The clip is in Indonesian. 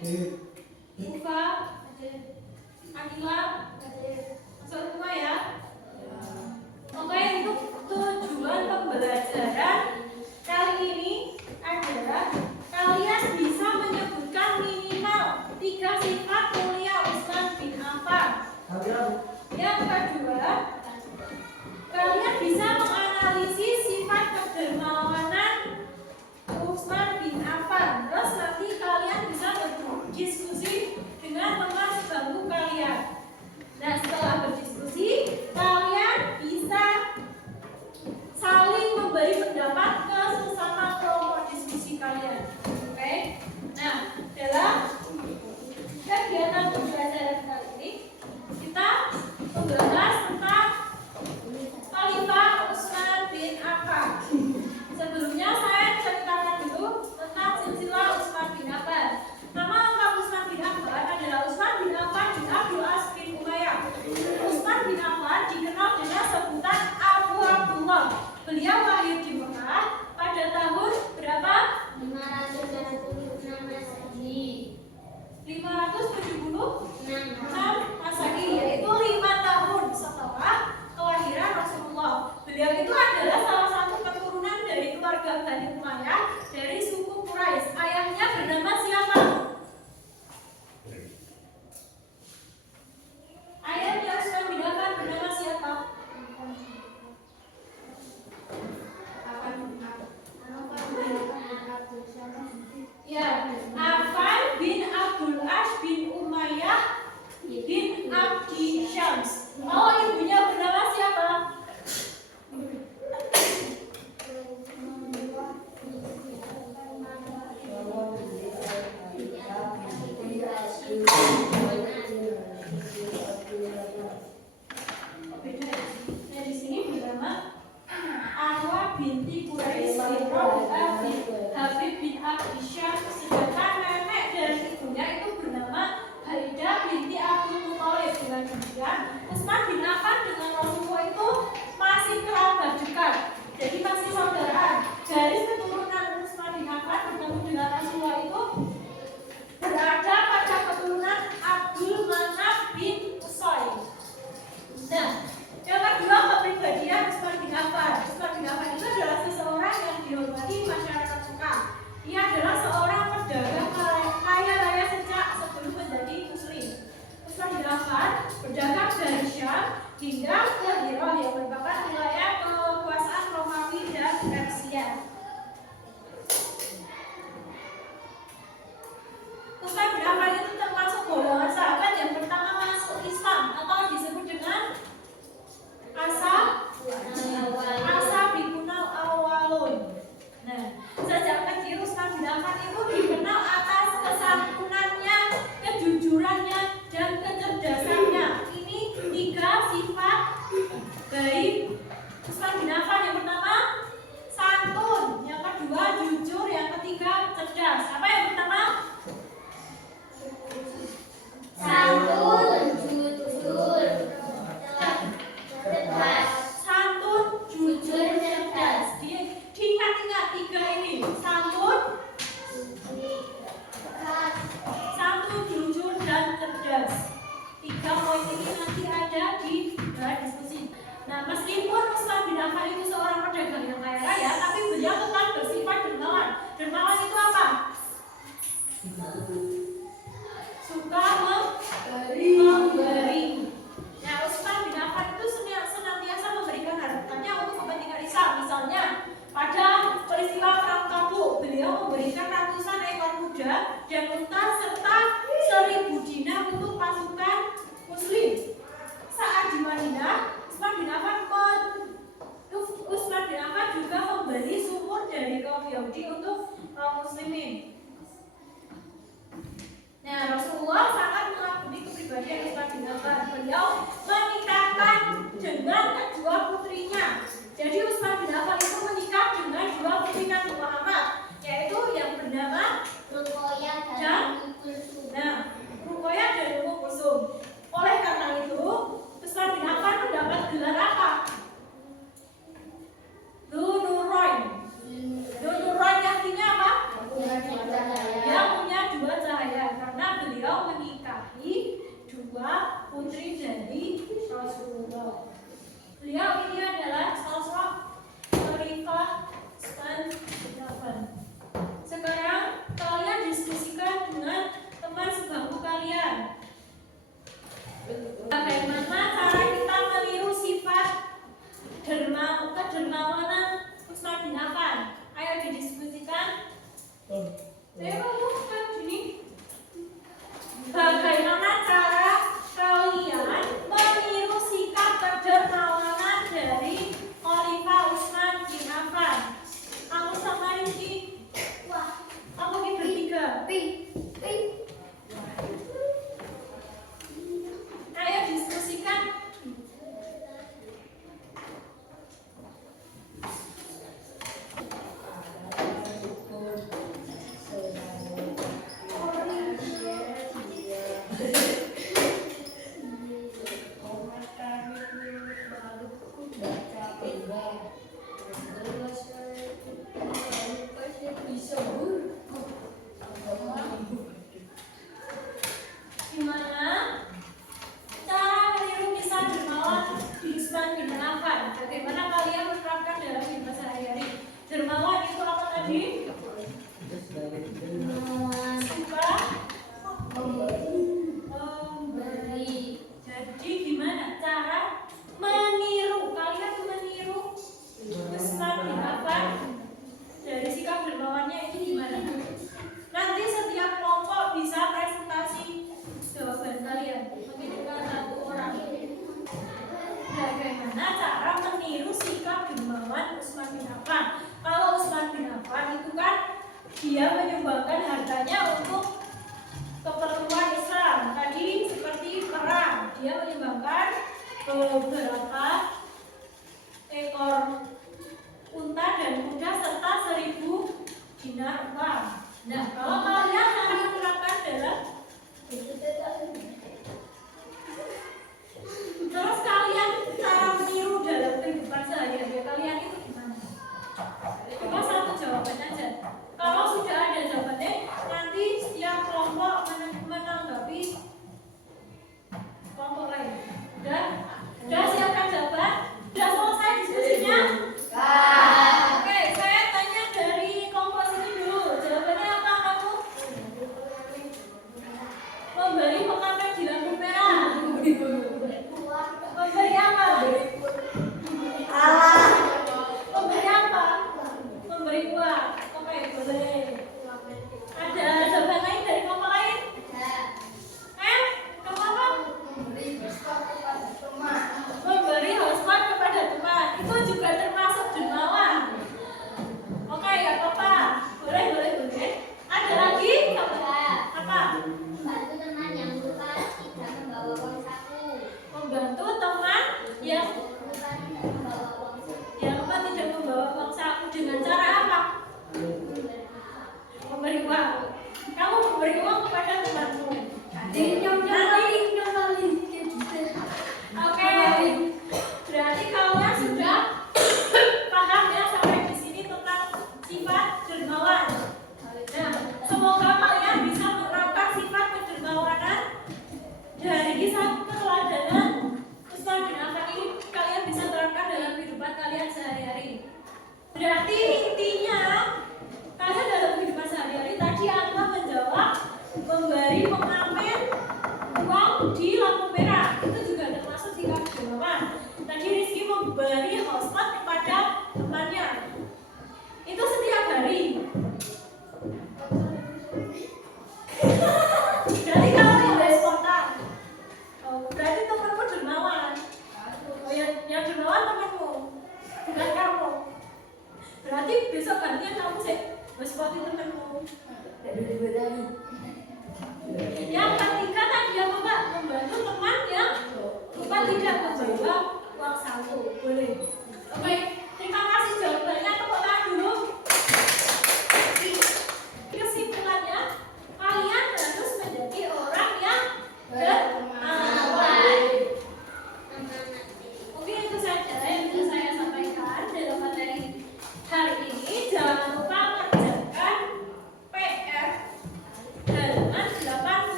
Ufa, Akila, masuk semua ya. Oke, untuk tujuan pembelajaran kali ini adalah kalian bisa menyebutkan minimal 3 sifat mulia Utsman bin Affan. Yang kedua, kalian bisa menganalisis sifat kedermawanan Utsman bin Affan. Terus nanti kalian bisa berdiskusi dengan teman sebangku kalian. Nah, setelah berdiskusi, kalian bisa saling memberi pendapat ke sesama kelompok diskusi kalian. Oke? Nah, dalam kegiatan pembelajaran kali ini kita membahas tentang Khalifah Utsman bin Affan. Sebelumnya saya ceritakan dulu tentang silsilah Utsman bin Affan. Nama lengkap Utsman bin Affan adalah Utsman bin Affan bin Abdul As bin Umayyah. Utsman bin Affan dikenal dengan sebutan Abu Abdullah. Beliau lahir di Mekah pada tahun berapa? 576 Masehi, yaitu 5 tahun setelah kelahiran Rasulullah. Beliau itu adalah salah satu keturunan dari keluarga Bani Umayyah dari suku Quraisy. Ayahnya bernama siapa? Ayahnya Utsman bin Affan bernama siapa? Ya, Affan bin Abdul As bin Umayyah bin Abdi Syams. Oh, ibunya bernama siapa? Nah, di sini bernama Arwa binti Quraisy bin Rabi'ah bin Habib bin Abdi Syams. Sedangkan nenek dari ibunya itu bernama Haidah binti Abdul Muthalib. Dengan demikian, Utsman bin Affan dengan Rasulullah itu masih kerabat dekat, jadi masih saudaraan. Garis keturunan Utsman bin Affan bertemu dengan Rasulullah itu berada pada keturunan Abdul Manaf bin Qusay. Nah, yang kedua, kepribadian Utsman bin Affan. Utsman bin Affan itu adalah seseorang yang dihormati masyarakat Mekah. Ia adalah seorang pedagang kaya raya sejak sebelum menjadi muslim. Utsman bin Affan berdagang dari Syam hingga ke Hira yang merupakan wilayah kekuasaan Romawi dan Persia. Utsman bin Affan itu termasuk golongan sahabat yang pertama masuk Islam atau disebut dengan Asabiqunal Awwalun. Nah, sejak kecil Utsman bin Affan itu dikenal atas kesantunannya, kejujurannya, dan kecerdasannya. Ini 3 sifat baik Utsman bin Affan. Yang pertama, santun. Yang kedua, jujur. Yang ketiga, cerdas. Apa yang pertama? Santun, jujur, cerdas. Santun, jujur, cerdas. Diingat-ingat 3 ini. Santun, jujur, dan cerdas. 3 poin ini nanti ada di diskusi. Nah, meskipun Utsman bin Affan itu seorang pedagang yang kaya raya, tapi beliau tetap bersifat dermawan. Dermawan itu apa? Suka memberi. Nah, Utsman bin Affan itu senantiasa memberikan hartanya untuk kepentingan Islam. Misalnya, pada peristiwa Perang Tabuk, beliau memberikan ratusan ekor kuda dan unta serta 1000 dinar untuk pasukan Muslim. Saat di Madinah, Utsman bin Affan juga memberi sumur dari kaum Yahudi untuk kaum Muslimin. Nah, Rasulullah sangat mengagumi kepribadian Utsman bin Affan. Beliau menikahkan dengan kedua putrinya. Jadi Utsman bin Affan itu menikah dengan 2 putri Nabi Muhammad, yaitu yang bernama Ruqayyah dan Ruqayyah dan Ummu Kulsum. Oleh karena itu, Utsman bin Affan mendapat gelar apa? Dzunurain. Dzunurain artinya apa? Dia punya 2 cahaya. dia menyumbangkan hartanya untuk keperluan Islam. Tadi seperti perang, dia menyumbangkan beberapa ekor unta dan kuda serta 1000 dinar uang. Nah, kalau kalian cara menerapkan dalam terus kalian cara meniru dalam kehidupan sehari-hari kalian itu gimana? Coba satu jawaban aja. Kalau sudah ada jawabannya, nanti setiap kelompok menanggapi kelompok lain. Udah siapkan jawaban? Udah selesai diskusinya? Oke, saya tanya dari kelompok sini dulu. Jawabannya apa kamu? Memberi pengamen di lampu merah. Memberi apa? Memberi apa? Memberi uang. Oke, boleh. Ada jawaban lain dari kelompok lain? Kamu apa? Memberi hotspot kepada teman. Itu juga termasuk dermawan. Oke, ya apa? Boleh. Ada lagi? Apa? Membantu teman yang lupa tidak membawa uang saku. Membantu teman yang Lupa tidak membawa uang saku. lupa tidak membawa uang saku dengan cara apa? Memberi uang. Kamu memberi uang kepada temanmu. Oke. Berarti kalian sudah paham ya sampai di sini tentang sifat dermawan. Nah, semoga kalian bisa menerapkan sifat kedermawanan dari kisah keteladanan Ustaz bin Affan ini kalian bisa terapkan dalam kehidupan kalian sehari-hari. Berarti intinya kalian dalam kehidupan sehari-hari tadi Anda menjawab memberi pengamen uang di lampu merah itu juga termasuk sifat dermawan. Tadi Rizky memberi hotspot kepada temannya. Itu setiap hari. Berarti kalau tidak spontan. Berarti temanmu dermawan. Yang dermawan temanmu, bukan kamu. Berarti besok gantian kamu sih spotin temanmu. Yang ketiga tadi apa Mbak? Membantu teman yang lupa tidak membawa uang saku. Boleh. Oke.